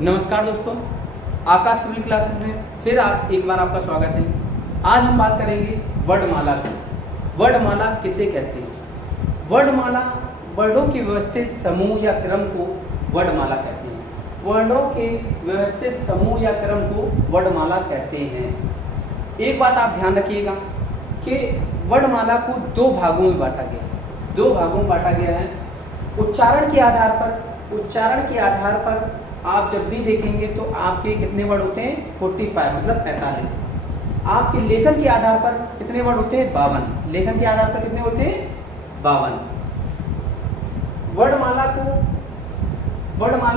नमस्कार दोस्तों, आकाश civil classes में फिर एक बार आपका स्वागत है। आज हम बात करेंगे वर्णमाला की। वर्णमाला किसे कहते हैं? वर्णमाला वर्णों के व्यवस्थित समूह या क्रम को वर्णमाला कहते हैं। वर्णों के व्यवस्थित समूह या क्रम को वर्णमाला कहते हैं। एक बात आप ध्यान रखिएगा कि वर्णमाला को दो भागों में बांटा गया है। दो भागों में बांटा गया है। उच्चारण के आधार पर आप जब भी देखेंगे तो आपके कितने वर्ड होते हैं? 45 मतलब 45। आपके लेखन के आधार पर कितने वर्ड होते हैं? 52। लेखन के आधार पर कितने होते हैं? 52। वर्णमाला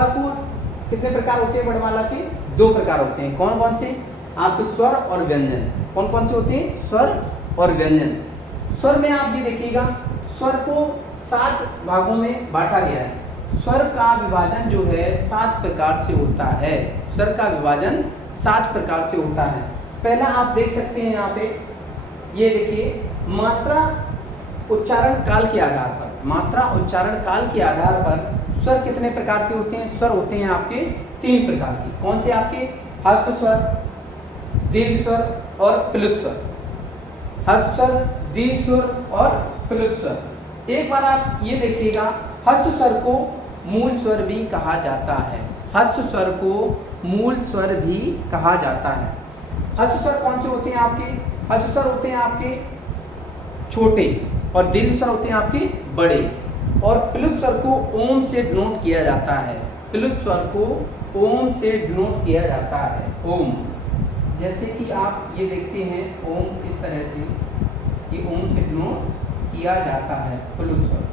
को कितने प्रकार होते हैं? वर्णमाला के दो प्रकार होते हैं। कौन कौन से? आपके स्वर और व्यंजन। कौन कौन से होते हैं? स्वर और व्यंजन। स्वर में आप ये देखिएगा, स्वर को 7 भागों में बांटा गया है। स्वर का विभाजन जो है 7 प्रकार से होता है। स्वर का विभाजन 7 प्रकार से होता है। पहला आप देख सकते हैं यहाँ पे, ये देखिए, मात्रा उच्चारण काल के आधार पर। मात्रा उच्चारण काल के आधार पर स्वर कितने प्रकार के होते हैं? स्वर होते हैं आपके 3 प्रकार के। कौन से? आपके ह्रस्व स्वर, दीर्घ स्वर और प्लुत स्वर। ह्रस्व स्वर, दीर्घ स्वर और प्लुत स्वर। एक बार आप ये देखिएगा, ह्रस्व स्वर को मूल स्वर भी कहा जाता है। ह्रस्व स्वर को मूल स्वर भी कहा जाता है। ह्रस्व स्वर कौन से होते हैं आपके? ह्रस्व स्वर होते हैं आपके छोटे और दीर्घ स्वर होते हैं आपके बड़े। और प्लुत स्वर को ओम से डिनोट किया जाता है। प्लुत स्वर को ओम से डिनोट किया जाता है। ओम, जैसे कि आप ये देखते हैं, ओम इस तरह से ये ओम से डिनोट किया जाता है प्लुत स्वर।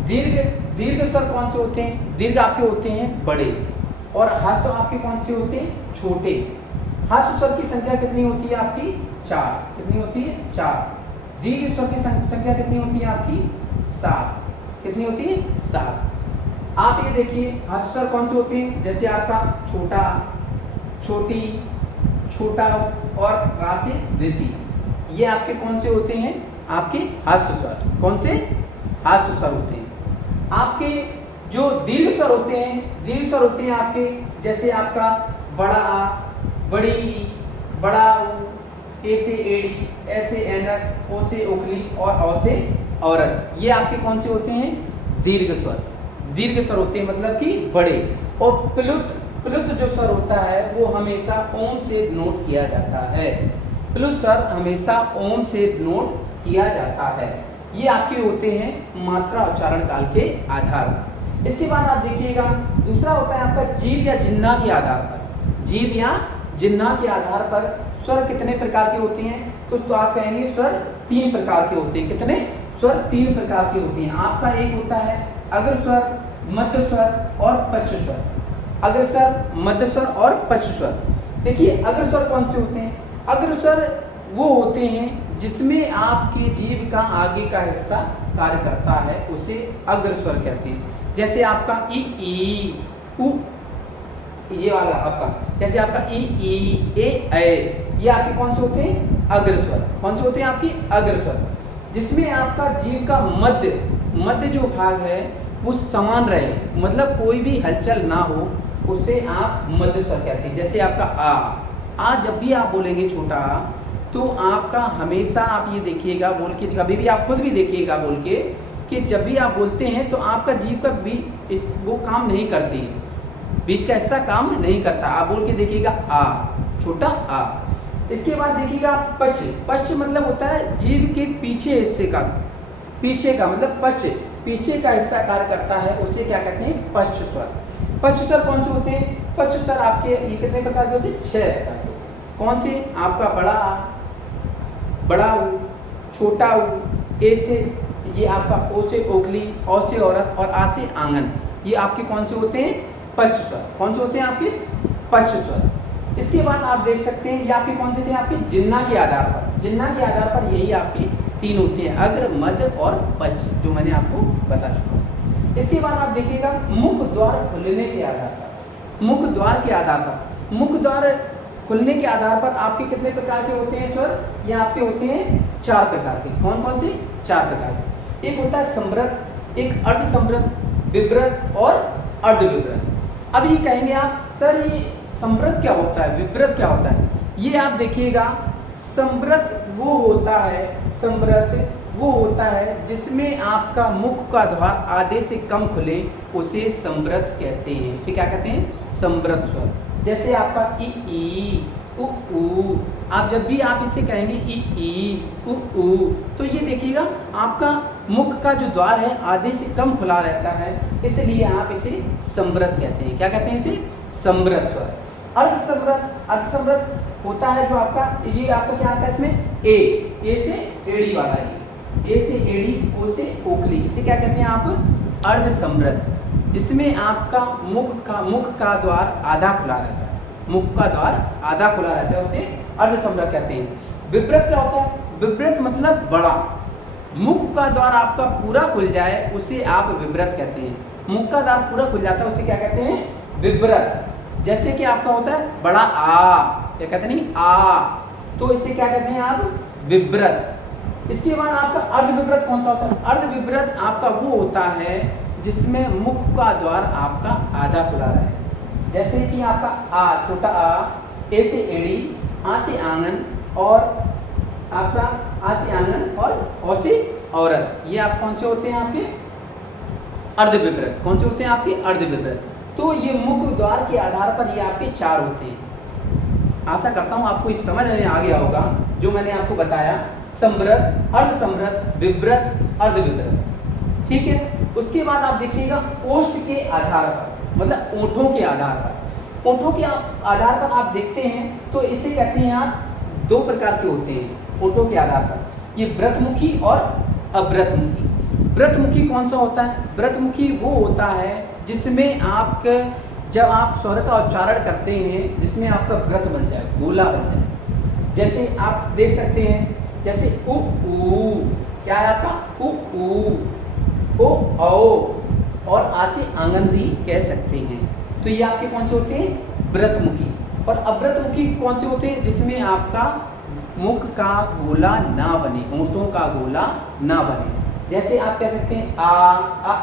दीर्घ स्वर कौन से होते हैं? दीर्घ आपके होते हैं बड़े और ह्रस्व आपके कौन से होते हैं? छोटे। ह्रस्व स्वर की संख्या कितनी होती है आपकी? 4। कितनी होती है? 4। दीर्घ स्वर की संख्या कितनी होती है आपकी? 7। कितनी होती है? 7। आप ये देखिए, ह्रस्व स्वर कौन से होते हैं? जैसे आपका छोटा, छोटी, छोटा और राशि, ऋषि, ये आपके कौन से होते हैं? आपके ह्रस्व स्वर। कौन से? ह्रस्व स्वर होते हैं। आपके जो दीर्घ स्वर होते हैं, दीर्घ स्वर होते हैं आपके, जैसे आपका बड़ा आ, बड़ी ई, बड़ा ऊ, ए से एड़ी, ए से ऐनक, ओ से उगली और औ से औरत। ये आपके कौन से होते हैं? दीर्घ स्वर। दीर्घ स्वर होते हैं मतलब कि बड़े। और प्लुत जो स्वर होता है वो हमेशा ओम से डिनोट किया जाता है। प्लुत स्वर हमेशा ओम से डिनोट किया जाता है। ये आपके होते हैं मात्रा उच्चारण काल के आधार पर। इसके बाद आप देखिएगा, दूसरा होता है आपका जीव या जिह्वा के आधार पर। जीव या जिह्वा के आधार पर स्वर कितने प्रकार के होते हैं? तो आप कहेंगे स्वर 3 प्रकार के होते हैं। कितने? स्वर 3 प्रकार के होते हैं। आपका एक होता है अग्र स्वर, मध्य स्वर और पश्च स्वर। अग्र स्वर, मध्य स्वर और पश्च स्वर। देखिए, अग्र स्वर कौन से होते हैं? अग्र स्वर वो होते हैं जिसमें आपके जीभ का आगे का हिस्सा कार्य करता है, उसे अग्र स्वर कहते हैं। जैसे आपका ई उ, ये वाला आपका, जैसे आपका ई ए, ये आपके कौन से होते हैं? अग्र स्वर। कौन से होते हैं आपके? अग्र स्वर। जिसमें आपका जीभ का मध्य जो भाग है वो समान रहे, मतलब कोई भी हलचल ना हो, उसे आप मध्य स्वर कहते हैं। जैसे आपका आ, जब भी आप बोलेंगे छोटा आ, तो आपका हमेशा आप ये देखिएगा बोल के, कभी भी आप खुद भी देखिएगा बोल के, कि जब भी आप बोलते हैं तो आपका जीभ का वो काम नहीं करती है, बीच का हिस्सा काम नहीं करता। आप बोल के देखिएगा आ, छोटा आ। इसके बाद देखिएगा पश्च मतलब होता है जीभ के पीछे हिस्से का, पीछे का मतलब पश्च, पीछे का हिस्सा कार्य करता है, उसे क्या कहते हैं? पश्च स्वर। पश्च स्वर कौन से होते हैं? पश्च स्वर आपके ये कितने प्रकार के होते हैं? 6 प्रकार के। कौन से? आपका बड़ा आ, बड़ा ऊ, छोटा ऊ, ए से, ये आपका ओ से ओखली, औ से औरत और आ से आंगन। ये आपके कौन से होते हैं? पश्च स्वर। कौन से होते हैं आपके? पश्च स्वर। इसके बाद आप देख सकते हैं ये आपके कौन से थे? आपके जिह्वा के आधार पर। जिह्वा के आधार पर यही आपके 3 होते हैं, अग्र, मध्य और पश्च, जो मैंने आपको बता चुका हूँ। इसके बाद आप देखिएगा मुख द्वार खुलने के आधार पर। मुख द्वार के आधार पर, मुख द्वार खुलने के आधार पर आपके कितने प्रकार के होते हैं स्वर? ये आपके होते हैं 4 प्रकार के। कौन कौन से? 4 प्रकार के। एक होता है समृत, एक अर्ध समृत, विवृत और अर्ध विवृत। अब ये कहेंगे आप सर ये संवृत क्या होता है, विव्रत क्या होता है? ये आप देखिएगा, संवृत वो होता है जिसमें आपका मुख का द्वार आधे से कम खुले, उसे संवृत कहते हैं। उसे क्या कहते हैं? संवृत स्वर। जैसे आपका ई उ ऊ, आप जब भी आप इसे कहेंगे ई उ ऊ, तो ये देखिएगा आपका मुख का जो द्वार है आधे से कम खुला रहता है, इसलिए आप इसे संवृत कहते हैं। क्या कहते हैं इसे? संवृत स्वर। अर्धसंवृत होता है जो आपका, ये आपका क्या आता है इसमें? ए से एड़ी वाला है, ए से एड़ी, ओ से ओखली, इसे क्या कहते हैं आप? अर्धसंवृत, जिसमें आपका मुख का द्वार आधा खुला रहता है, मुख का द्वार आधा खुला रहता है, उसे अर्धसंवृत कहते हैं। विव्रत क्या होता है? विव्रत मतलब बड़ा, मुख का द्वार आपका पूरा खुल जाए उसे आप विव्रत कहते हैं। मुख का द्वार पूरा खुल जाता है उसे क्या कहते हैं? विव्रत। जैसे कि आपका होता है बड़ा आ, क्या कहते हैं? नहीं आ, तो इसे क्या कहते हैं आप? विव्रत। इसके बाद आपका अर्धविव्रत कौन सा होता है? अर्धविव्रत आपका वो होता है जिसमें मुख का द्वार आपका आधा खुला रहे। जैसे कि आपका आ, छोटा आ, ए से एड़ी, आ से आंगन, और आपका आ से आंगन और औ से औरत, ये आप कौन से होते हैं आपके? अर्धविव्रत। कौन से होते हैं आपके? अर्धविव्रत। तो ये मुख द्वार के आधार पर ये आपके चार होते हैं। आशा करता हूँ आपको इस समझ में आ गया होगा जो मैंने आपको बताया, संवृत, अर्धसंवृत, विव्रत, अर्धविव्रत। ठीक है। उसके बाद आप देखिएगा ओष्ठ के आधार पर, मतलब ओंठों के आधार पर, ओंठों के आधार पर आप देखते हैं तो इसे कहते हैं आप, दो प्रकार के होते हैं ओंठों के आधार पर, ये व्रतमुखी और अव्रतमुखी। व्रतमुखी कौन सा होता है? व्रतमुखी वो होता है जिसमें आप जब आप स्वर का उच्चारण करते हैं, जिसमें आपका व्रत बन जाए, गोला बन जाए। जैसे आप देख सकते हैं, जैसे उ ऊ, क्या है आपका? उ ऊ, ओ औ, और आ से आंगन भी कह सकते हैं। तो ये आपके कौन से होते हैं? व्रतमुखी। और अव्रतमुखी कौन से होते हैं? जिसमें आपका मुख का गोला ना बने, होंठों का गोला ना बने। जैसे आप कह सकते हैं आ,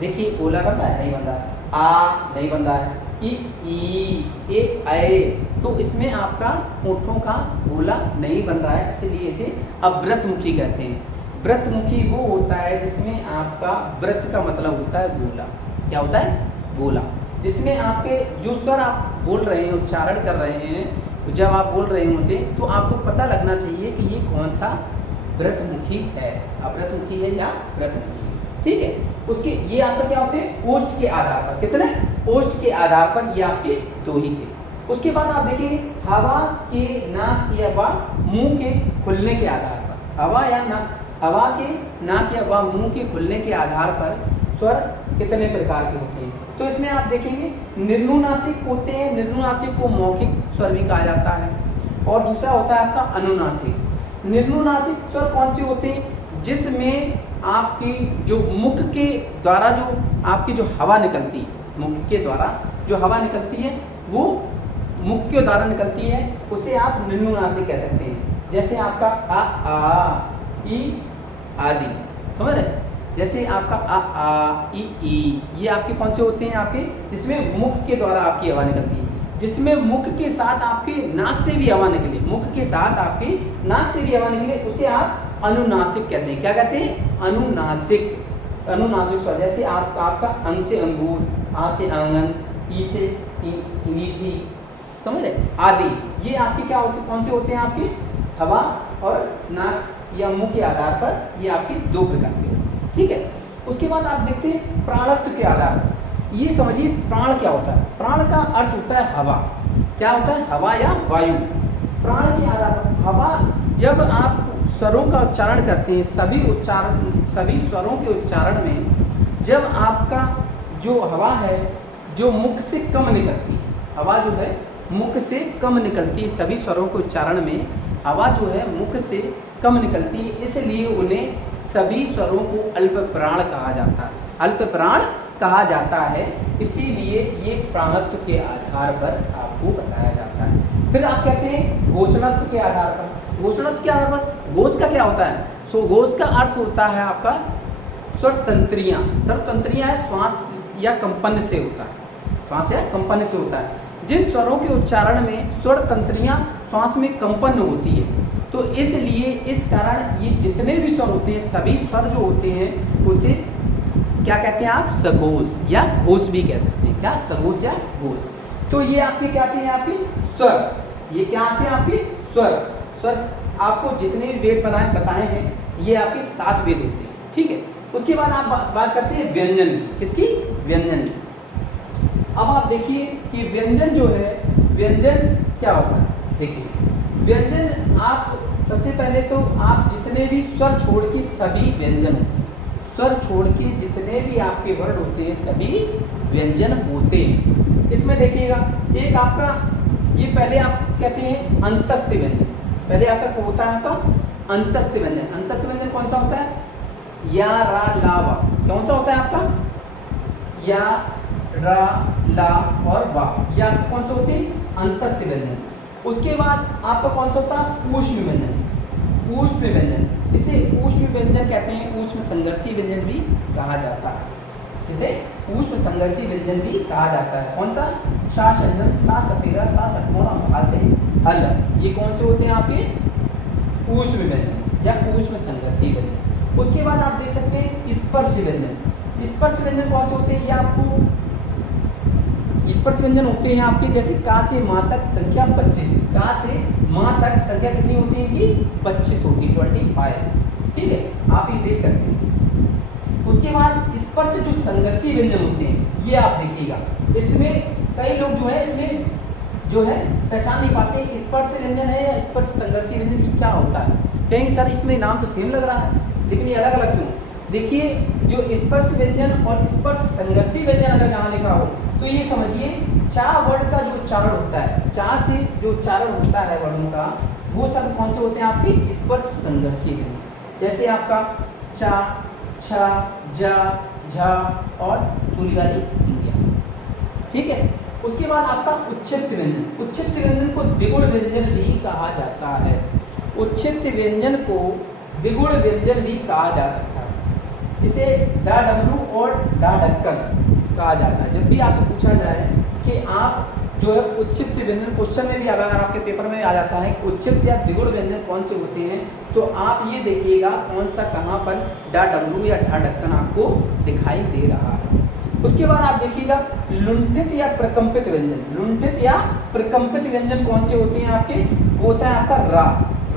देखिए गोला बन रहा है? नहीं बन रहा है। आ नहीं बन रहा है। ई ए, तो इसमें आपका होंठों का गोला नहीं बन रहा है, इसलिए इसे अव्रतमुखी कहते हैं। व्रतमुखी वो होता है जिसमें आपका व्रत का मतलब होता है गोला। क्या होता है? गोला। जिसमें आपके जो स्वर आप बोल रहे हैं, उच्चारण कर रहे हैं, जब आप बोल रहे होंगे तो आपको पता लगना चाहिए कि ये कौन सा व्रतमुखी है, अव्रतमुखी है या व्रतमुखी है। ठीक है। उसके ये आपका क्या होते हैं? ओष्ठ के आधार पर। कितने? ओष्ठ के आधार पर ये आपके दो ही थे। उसके बाद आप देखेंगे हवा के, नाक या वा मुंह के खुलने के आधार पर, हवा या नाक, हवा के, नाक या वा मुंह के खुलने के आधार पर स्वर कितने प्रकार के होते हैं? तो इसमें आप देखेंगे निर्नुनासिक होते हैं, निर्नुनासिक को मौखिक स्वर भी कहा जाता है, और दूसरा होता है आपका अनुनासिक। निर्नुनासिक स्वर कौन से होते हैं? जिसमें आपकी जो मुख के द्वारा जो आपकी जो हवा निकलती है, मुख के द्वारा जो हवा निकलती है वो मुख के द्वारा निकलती है, उसे आप निर्नुनासिक कह सकते हैं। जैसे आपका आ ई आदि, समझ रहे? जैसे आपका आ ई, ये आपके कौन से होते हैं? आपके जिसमें मुख के द्वारा आपकी हवा निकलती है, जिसमें मुख के साथ आपके नाक से भी हवा निकले, मुख के साथ आपकी नाक से भी हवा निकले, उसे आप अनुनासिक कहते हैं। क्या कहते हैं? अनुनासिक। अनुनासिक स्वर। जैसे आपका अंग से अंगूर, आ से आंगन, ई से ईठी, समझ रहे? आदि, ये आपके क्या होते, कौन से होते हैं? आपके हवा और नाक या मुंह के आधार पर ये आपके दो प्रकार के होते हैं। ठीक है। उसके बाद आप देखते हैं प्राणत्व के आधार पर। ये समझिए प्राण क्या होता है? प्राण का अर्थ होता है हवा। क्या होता है? हवा या वायु। प्राण के आधार पर हवा, जब आप स्वरों का उच्चारण करते हैं, सभी स्वरों के उच्चारण में जब आपका जो हवा है जो मुख से कम निकलती है, हवा जो है मुख से कम निकलती है, सभी स्वरों के उच्चारण में हवा जो है मुख से कम निकलती है, इसलिए उन्हें सभी स्वरों को अल्प प्राण कहा जाता है। अल्प प्राण कहा जाता है, इसीलिए ये प्राणत्व के आधार पर आपको बताया जाता है। फिर आप कहते हैं घोषणत्व के आधार पर। घोषणत्व के आधार पर घोष का क्या होता है? घोष का अर्थ होता है आपका स्वर तंत्रियाँ। स्वर तंत्रियाँ है श्वास या कंपन से होता है। श्वास या कंपन से होता है। जिन स्वरों के उच्चारण में स्वर तंत्रियां श्वास में कंपन होती है, तो इसलिए इस कारण ये जितने भी स्वर होते हैं, सभी स्वर जो होते हैं उसे क्या कहते हैं आप, सघोष या घोष भी कह सकते हैं। क्या, सघोष या घोष। तो ये आपके क्या आते हैं, आपके स्वर। ये क्या आते हैं, आपके स्वर। स्वर आपको जितने भी वेद बताए हैं, ये आपके 7 वेद होते हैं, ठीक है। उसके बाद आप बात करते हैं व्यंजन की। किसकी, व्यंजन। अब आप देखिए कि व्यंजन जो है, व्यंजन क्या होता है। देखिए व्यंजन, आप सबसे पहले तो आप जितने भी स्वर छोड़ के सभी व्यंजन होते हैं। स्वर छोड़ के जितने भी आपके वर्ड होते हैं सभी व्यंजन होते हैं। इसमें देखिएगा एक आपका, ये पहले आप कहते हैं अंतस्थ व्यंजन। पहले आपका होता है आपका अंतस्थ व्यंजन। अंतस्थ व्यंजन कौन सा होता है, या, रा, ला, वा। कौन सा होता है आपका, या, रा, ला और वा। ये आपके कौन से होते हैं, अंतस्थ व्यंजन। उसके बाद आपका कौन सा होता है, ऊष्म व्यंजन। ऊष्म व्यंजन, इसे ऊष्म व्यंजन कहते हैं। ऊष्म संघर्षी व्यंजन भी कहा जाता है। इसे ऊष्म संघर्षी व्यंजन भी कहा जाता है। कौन सा, सा संजन, सा सफेरा, सा षटकोण, भा से हल। ये कौन से होते हैं आपके, ऊष्म व्यंजन या ऊष्म संघर्षी व्यंजन। उसके बाद आप देख सकते हैं स्पर्श व्यंजन। स्पर्श व्यंजन कौन से होते हैं, ये आपको स्पर्श व्यंजन होते हैं आपके, जैसे का से माँ तक संख्या 25। का से माँ तक संख्या कितनी होती है कि 25 होगी, 25, ठीक है। आप ये देख सकते हैं। उसके बाद स्पर्श जो संघर्षी व्यंजन होते हैं, ये आप देखिएगा। इसमें कई लोग जो है, इसमें जो है पहचान नहीं पाते स्पर्श व्यंजन है या स्पर्श संघर्षी व्यंजन, ये क्या होता है। कहेंगे सर इसमें नाम तो सेम लग रहा है, लेकिन ये अलग अलग क्यों। देखिए जो स्पर्श व्यंजन और स्पर्श संघर्षी व्यंजन अगर जहाँ लिखा हो, तो ये समझिए चा वर्ड का जो उच्चारण होता है, चा से जो उच्चारण होता है वर्णों का, वो सब कौन से होते हैं आपके, स्पर्श संघर्षी व्यंजन। जैसे आपका चा, छा, जा, झा और चूली वाली इंडिया, ठीक है। उसके बाद आपका उच्छिष्ट व्यंजन। उच्छिष्ट व्यंजन को द्विगुण व्यंजन भी कहा जाता है। उच्छिष्ट व्यंजन को द्विगुण व्यंजन भी कहा जा सकता है। इसे डा डमरू और डा ढक्कन कहा जाता है। जब भी आपसे पूछा जाए कि आप जो है उच्छिष्ट व्यंजन, क्वेश्चन में भी अगर आपके पेपर में आ जाता है उच्छिष्ट या द्विगुण व्यंजन कौन से होते हैं, तो आप ये देखिएगा कौन सा कहाँ पर डा डमरू या डा ढक्कन आपको दिखाई दे रहा है। उसके बाद आप देखिएगा लुंठित या प्रकंपित व्यंजन। लुंठित या प्रकंपित व्यंजन कौन से होते हैं आपके, वो होता है आपका रा।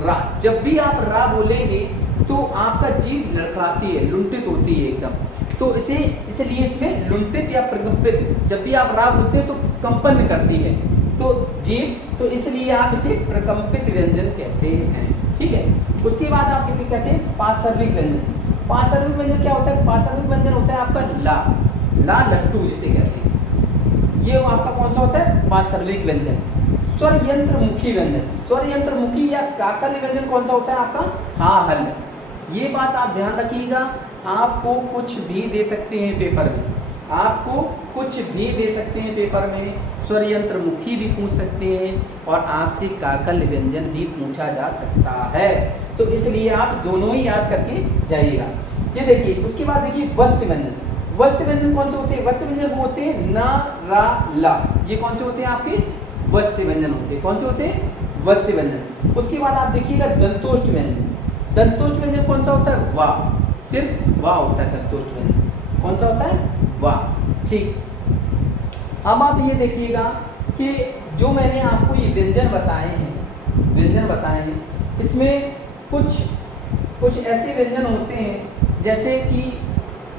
रा, जब भी आप रा बोलेंगे तो आपका जीभ लड़खड़ाती है, लुंठित होती है एकदम। तो इसलिए इसमें लुंठित या प्रकंपित, जब भी आप रा बोलते हैं तो कंपन करती है तो जीभ, तो इसलिए आप इसे प्रकंपित व्यंजन कहते हैं, ठीक है। उसके बाद आप कहते हैं पार्श्विक व्यंजन। पार्श्विक व्यंजन क्या होता है, पार्श्विक व्यंजन होता है आपका ला, ला लट्टू जिसे कहते हैं, ये आपका कौन सा होता है, पार्श्विक व्यंजन। स्वर यंत्र मुखी व्यंजन। स्वर यंत्र मुखी या काकल्य व्यंजन कौन सा होता है आपका, हा हल। ये बात आप ध्यान रखिएगा, आपको कुछ भी दे सकते हैं पेपर में, आपको कुछ भी दे सकते हैं पेपर में। स्वर यंत्र मुखी भी पूछ सकते हैं और आपसे काकल्य व्यंजन भी पूछा जा सकता है, तो इसलिए आप दोनों ही याद करके जाइएगा। ये देखिए, उसके बाद देखिए वत्स्य व्यंजन। वत्स्य व्यंजन कौन से होते हैं, वत्स्य व्यंजन वो होते हैं न, रा, ला। ये कौन से होते हैं आपके, वत्स्य व्यंजन होते हैं। कौन से होते हैं, वत्स्य व्यंजन। उसके बाद आप देखिएगा दंतोष्ठ व्यंजन। दंतोष्ठ व्यंजन कौन सा होता है, वा, सिर्फ वा होता है दंतोष्ठ व्यंजन। कौन सा होता है, वा, ठीक। अब आप ये देखिएगा कि जो मैंने आपको ये व्यंजन बताए हैं, इसमें कुछ ऐसे व्यंजन होते हैं जैसे कि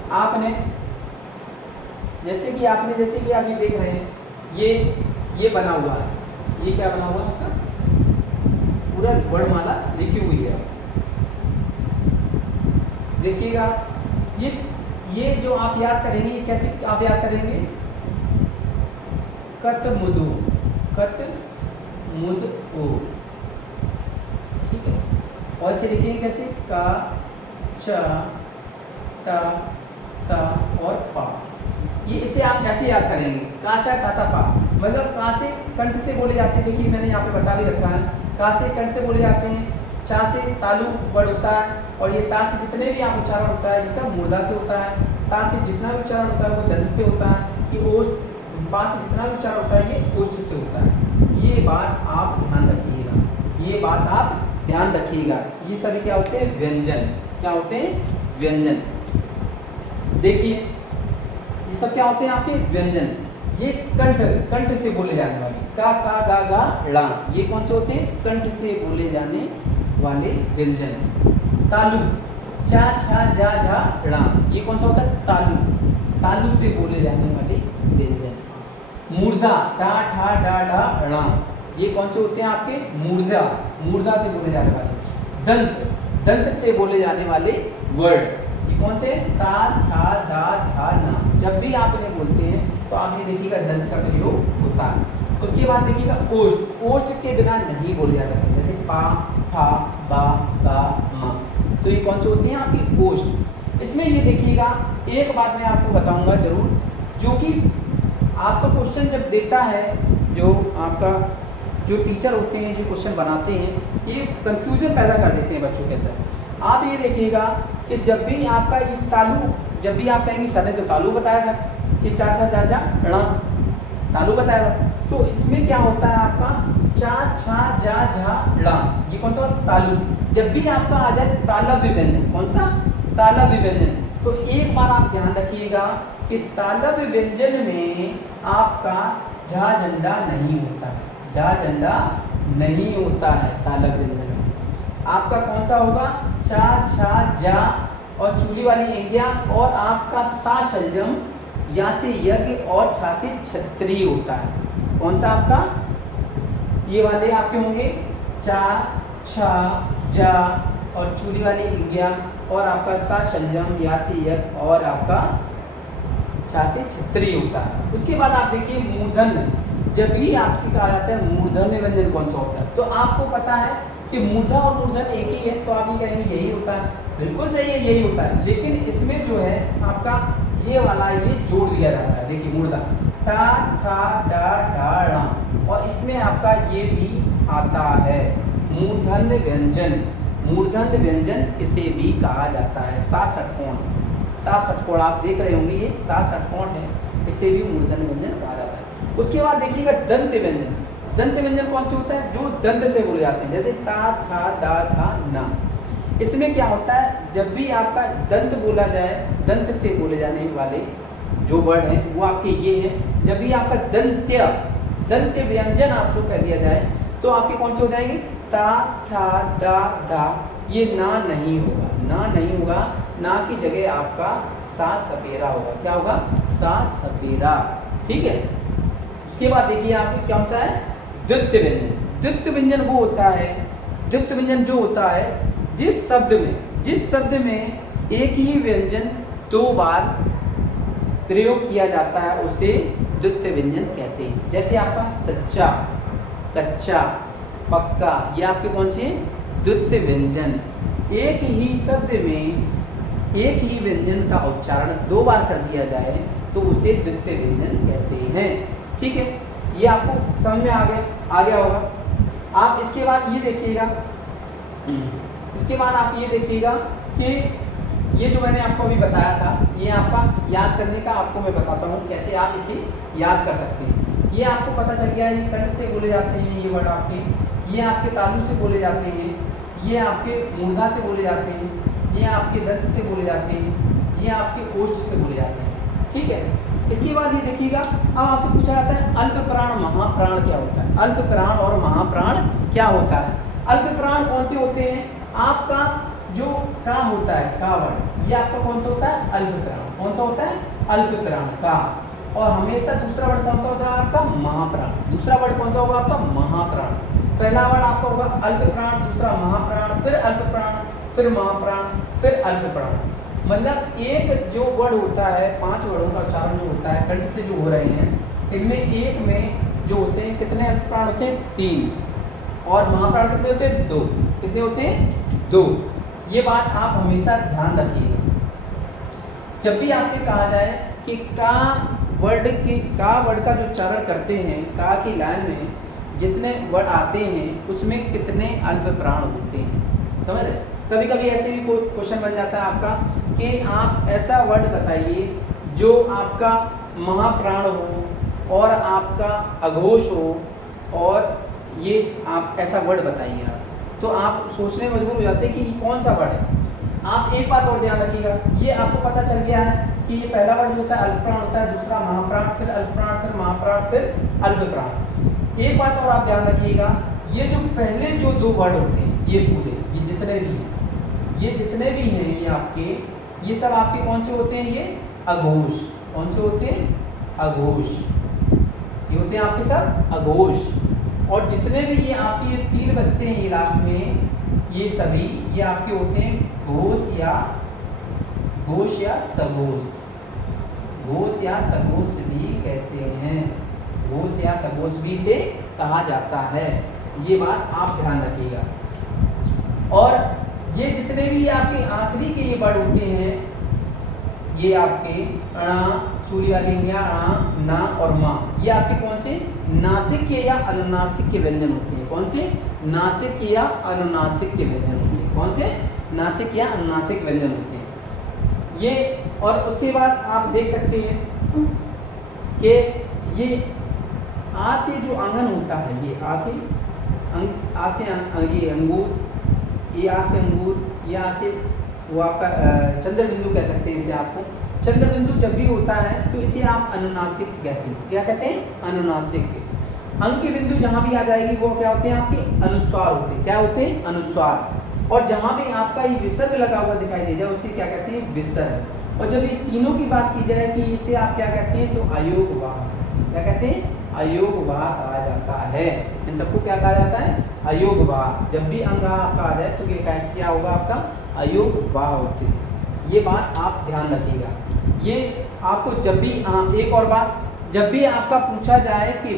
आप ये देख रहे हैं, ये बना हुआ है, ये क्या बना हुआ है आपका, पूरा वर्णमाला लिखी हुई है। देखिएगा ये जो आप याद करेंगे, कैसे आप याद करेंगे, कत मुदु ओ, ठीक है। और इसे लिखेंगे कैसे, का, च, टा, ता और पा। ये इसे आप ऐसे याद करेंगे, का, चा, टा, ता, पा। मतलब का से कंठ से बोले जाते हैं। देखिए मैंने यहाँ पे बता भी रखा है, का से कंठ से बोले जाते हैं, चा से तालु वर्ड होता है, और ये ता से जितने भी आप उच्चारण होता है ये सब मूर्धा से होता है। ता से जितना भी उच्चारण होता है वो दंत से होता है। ये पा से जितना भी उच्चारण होता है ये ओष्ठ से होता है। ये बात आप ध्यान रखिएगा, ये बात आप ध्यान रखिएगा। ये सभी क्या होते हैं? व्यंजन। क्या होते हैं? व्यंजन। देखिए ये सब क्या होते हैं आपके? व्यंजन। ये कंठ से बोले जाने वाले का गा गा ला, ये कौन से होते हैं? कंठ से बोले जाने वाले व्यंजन। तालु चा छा जा झा ला, ये कौन सा होता है? तालु। तालु से बोले जाने वाले व्यंजन। मूर्धा टा ठा डा डा णा, ये कौन से होते हैं आपके? मूर्धा। मूर्धा से बोले जाने वाले। दंत दंत से बोले जाने वाले वर्ड, ये कौन से? ता था दा धा ना। जब भी आप इन्हें बोलते हैं तो आप ये देखिएगा दंत का प्रयोग होता है। उसके बाद देखिएगा ओष्ठ। ओष्ठ के बिना नहीं बोले जा सकते, जैसे पा फा बा बा मा, तो ये कौन से होते हैं आपके? ओष्ठ। इसमें ये देखिएगा एक बात मैं आपको बताऊंगा जरूर, जो कि आपका क्वेश्चन जब देता है, जो आपका जो टीचर होते हैं जो क्वेश्चन बनाते हैं, ये कंफ्यूजन पैदा कर देते हैं बच्चों के अंदर। आप ये देखिएगा कि जब भी आपका ये तालु, जब भी आप कहेंगे सर ने तो तालु बताया था, ये चा छा जा झा णा तालु बताया था, तो इसमें क्या होता है आपका? चा छा जा झा ला, ये कौन सा? तालु। जब भी आपका आ जाए तालव्य व्यंजन, कौन सा? तालव्य व्यंजन, तो एक बार आप ध्यान रखिएगा कि तालव्य व्यंजन में आपका झा झंडा नहीं होता है, झा झंडा नहीं होता है तालव्य व्यंजन में। आपका कौन सा होगा? चा छा जा और चूली वाली इंडिया, और आपका सा शलजम, या से यज्ञ और छा से क्षत्रिय होता है। कौन सा आपका? ये वाले आपके होंगे चा छा जा और चूली वाली इंडिया, और आपका सा शलजम, या से यज्ञ और आपका छा से क्षत्रिय होता है। उसके बाद आप देखिए मूर्धन्य। जब भी आपसे कहा जाता है मूर्धन्य व्यंजन कौन सा होता है, तो आपको पता है कि मूर्धा और मूर्धन एक ही है, तो आप ये कहेंगे यही होता है। बिल्कुल सही है, यही होता है, लेकिन इसमें जो है आपका ये वाला ये जोड़ दिया जाता है। देखिए मूर्धा टा ठा डा ढा णा, और इसमें आपका ये भी आता है मूर्धन्य व्यंजन। मूर्धन्य व्यंजन इसे भी कहा जाता है। सा षटकोण, सा षटकोण आप देख रहे होंगे, ये सा षटकोण है, इसे भी मूर्धन्य व्यंजन कहा जाता है। उसके बाद देखिएगा दंत व्यंजन। दंत व्यंजन कौन से होता है? जो दंत से बोले जाते हैं, जैसे ता था दा धा ना। इसमें क्या होता है? जब भी आपका दंत बोला जाए, दंत से बोले जाने वाले जो वर्ड हैं वो आपके ये हैं। जब भी आपका दंत्य व्यंजन आपको कह दिया जाए तो आपके कौन से हो जाएंगे? ता था दा धा, ये ना नहीं होगा, ना नहीं होगा, ना की जगह आपका सा सपेरा होगा। क्या होगा? सा सपेरा। ठीक है। उसके बाद देखिए आपके कौन सा है? द्वित्व व्यंजन। द्वित्व व्यंजन वो होता है, द्वित्व व्यंजन जो होता है जिस शब्द में एक ही व्यंजन दो बार प्रयोग किया जाता है, उसे द्वित्व व्यंजन कहते हैं। जैसे आपका सच्चा, कच्चा, पक्का, ये आपके कौन से? द्वित्व व्यंजन। एक ही शब्द में एक ही व्यंजन का उच्चारण दो बार कर दिया जाए तो उसे द्वित्व व्यंजन कहते हैं। ठीक है, ये आपको समझ में आ गया होगा। आप इसके बाद ये देखिएगा, इसके बाद आप ये देखिएगा कि ये जो मैंने आपको अभी बताया था, ये आपका याद करने का आपको मैं बताता हूँ कैसे आप इसे याद कर सकते हैं। ये आपको पता चल गया, ये कंठ से बोले जाते हैं ये वर्ड आपके, ये आपके तालु से बोले जाते हैं, ये आपके मूर्धा से बोले जाते हैं, ये आपके दंत से बोले जाते हैं, ये आपके ओष्ठ से बोले जाते हैं। ठीक है। इसके बाद ये देखिएगा, अब आपसे पूछा जाता है अल्प प्राण महाप्राण क्या होता है? अल्प प्राण और महाप्राण क्या होता है? अल्प प्राण कौन से होते हैं? आपका जो का होता है, का वर्ड, ये आपका कौन सा होता है? अल्प प्राण। कौन सा होता है? अल्प प्राण का। और हमेशा दूसरा वर्ड कौन सा होता है आपका? महाप्राण। दूसरा वर्ड कौन सा होगा आपका? महाप्राण। पहला वर्ड आपका होगा अल्प प्राण, दूसरा महाप्राण, फिर अल्प प्राण, फिर महाप्राण, फिर अल्प प्राण। मतलब एक जो वर्ड होता है, 5 वर्डों का उच्चारण जो होता है कंठ से जो हो रहे हैं, इनमें एक में जो होते हैं कितने अल्प प्राण होते हैं? 3, और महाप्राण कितने होते हैं? 2। कितने होते हैं? 2। ये बात आप हमेशा ध्यान रखिएगा। जब भी आपसे कहा जाए कि का वर्ड का जो उच्चारण करते हैं, का की लाइन में जितने वर्ड आते हैं उसमें कितने अल्प प्राण होते हैं, समझ रहे? कभी कभी ऐसे भी कोई क्वेश्चन बन जाता है आपका कि आप ऐसा वर्ड बताइए जो आपका महाप्राण हो और आपका अघोष हो और ये आप ऐसा वर्ड बताइए आप, तो आप सोचने में मजबूर हो जाते हैं कि ये कौन सा वर्ड है। आप एक बात और ध्यान रखिएगा, ये आपको पता चल गया है कि ये पहला वर्ड जो होता है अल्पप्राण होता है, दूसरा महाप्राण, फिर अल्पप्राण, फिर महाप्राण, फिर अल्पप्राण। एक बात और आप ध्यान रखिएगा, ये जो पहले जो दो वर्ड होते हैं ये पूरे, ये जितने भी हैं, ये जितने भी हैं ये आपके, ये सब आपके कौन से होते हैं, ये अघोष। कौन से होते हैं, अघोष। ये होते हैं आपके सब अघोष। और जितने भी ये आपके ये तीन बचते हैं ये लास्ट में, ये सभी ये आपके होते हैं घोष या सघोष। घोष या सघोष भी कहते हैं, घोष या सघोष भी से कहा जाता है। ये बात आप ध्यान रखिएगा। और ये जितने भी आपके आखिरी के ये वर्ड होते हैं, ये आपके अणा, चूड़ी वाली इंडिया, अणा, ना और माँ, ये आपके कौन से नासिक के या अनुनासिक के व्यंजन होते हैं। कौन से, नासिक के या अनुनासिक के व्यंजन होते हैं। कौन से, नासिक या अनुनासिक व्यंजन होते हैं ये। और उसके बाद आप देख सकते हैं कि ये आ से जो आंगन होता है, ये आ से ये अंगूर, ये आ से अंगूर, ये आ से वो आपका चंद्र बिंदु कह सकते हैं इसे। आपको चंद्र बिंदु जब भी होता है तो इसे आप अनुनासिक कहते हैं। क्या कहते हैं, अनुनासिक। अंक के बिंदु जहां भी आ जाएगी वो क्या होते हैं, आपके अनुस्वार होते हैं। क्या होते हैं, अनुस्वार। और जहां भी आपका ये विसर्ग लगा हुआ दिखाई दे जाए उसे क्या कहते हैं, विसर्ग। और जब ये तीनों की बात की जाए कि इसे आप क्या कहते हैं, तो अयोगवाह। क्या कहते हैं, अयोगवाह कहा जाता है। इन सबको क्या कहा जाता है, अयोगवाह। जब भी अंग आपका आ जाए तो ये क्या होगा, आपका अयोगवाह होते हैं। ये बात आप ध्यान रखिएगा। ये आपको जब भी एक और बात, जब भी आपका पूछा जाए कि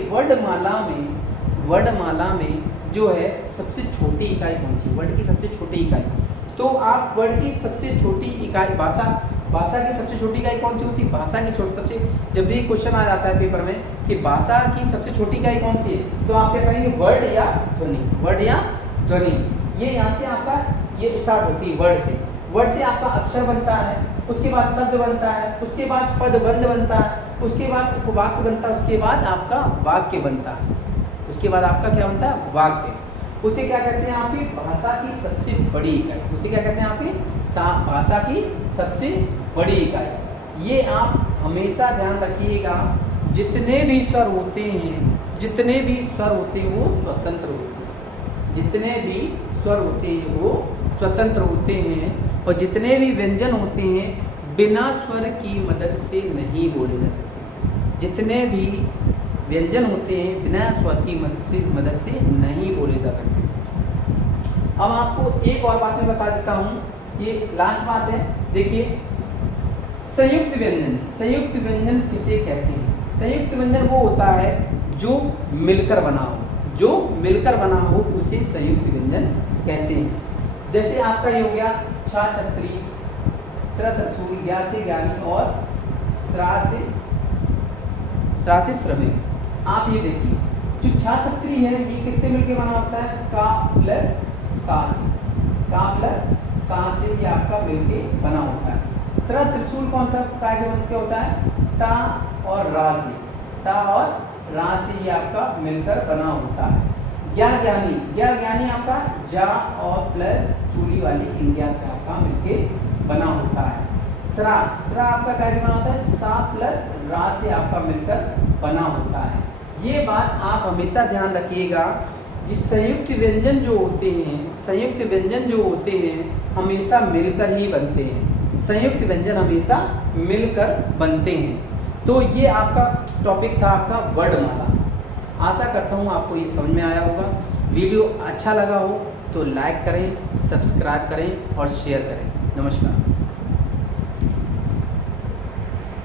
वर्णमाला में जो है सबसे छोटी इकाई कौन सी, वर्ड की सबसे छोटी इकाई, तो आप वर्ड की सबसे छोटी इकाई, भाषा की सबसे छोटी इकाई कौन सी होती है, भाषा की सबसे, जब भी क्वेश्चन आ जाता है पेपर में कि भाषा की सबसे छोटी इकाई कौन सी है, तो आप क्या कहेंगे, वर्ड या ध्वनि। वर्ड या ध्वनि, ये यहाँ से आपका ये स्टार्ट होती है वर्ड से। वर्ड से आपका अक्षर बनता है, उसके बाद शब्द बनता है, उसके बाद पदबंध बनता है, उसके बाद उपवाक्य बनता है, उसके बाद आपका वाक्य बनता है। उसके बाद आपका क्या बनता है, वाक्य। उसे क्या कहते हैं, आपकी भाषा की सबसे बड़ी इकाई। उसे क्या कहते हैं, आपकी भाषा की सबसे बड़ी इकाई। ये आप हमेशा ध्यान रखिएगा, जितने भी स्वर होते हैं, जितने भी स्वर होते हैं वो स्वतंत्र होते हैं। जितने भी स्वर होते हैं वो स्वतंत्र होते हैं। और जितने भी व्यंजन होते हैं बिना स्वर की मदद से नहीं बोले जा सकते। जितने भी व्यंजन होते हैं बिना स्वर की मदद से नहीं बोले जा सकते। अब आपको एक और बात मैं बता देता हूँ, ये लास्ट बात है। देखिए, संयुक्त व्यंजन, संयुक्त व्यंजन किसे कहते हैं? संयुक्त व्यंजन वो होता है जो मिलकर बना हो, जो मिलकर बना हो उसे संयुक्त व्यंजन कहते हैं। जैसे आपका ये हो गया छा छत्री, त्र त्रिशूल, ज्ञा से ज्ञानी और स्रा से श्रमिक। आप ये देखिए, जो छा छत्री है ये किससे मिलकर बना होता है, का प्लस सा से, का प्लस सा से ये आपका मिलकर बना होता है। त्र त्रिशूल कौन सा काय से बनकर होता है, ता और रा से, ता और रा से ये आपका मिलकर बना होता है। ज्ञा ज्ञानी, ज्ञा ज्ञानी आपका जा और प्लस चूली वाली इंडिया से आपका मिलके बना होता है। स्रा, स्रा आपका कैसे बना होता है, सा प्लस रा से आपका मिलकर बना होता है। ये बात आप हमेशा ध्यान रखिएगा, जिस संयुक्त व्यंजन जो होते हैं, संयुक्त व्यंजन जो होते हैं हमेशा मिलकर ही बनते हैं। संयुक्त व्यंजन हमेशा मिलकर बनते हैं। तो ये आपका टॉपिक था, आपका वर्णमाला। आशा करता हूँ आपको ये समझ में आया होगा। वीडियो अच्छा लगा हो तो लाइक करें, सब्सक्राइब करें और शेयर करें। नमस्कार।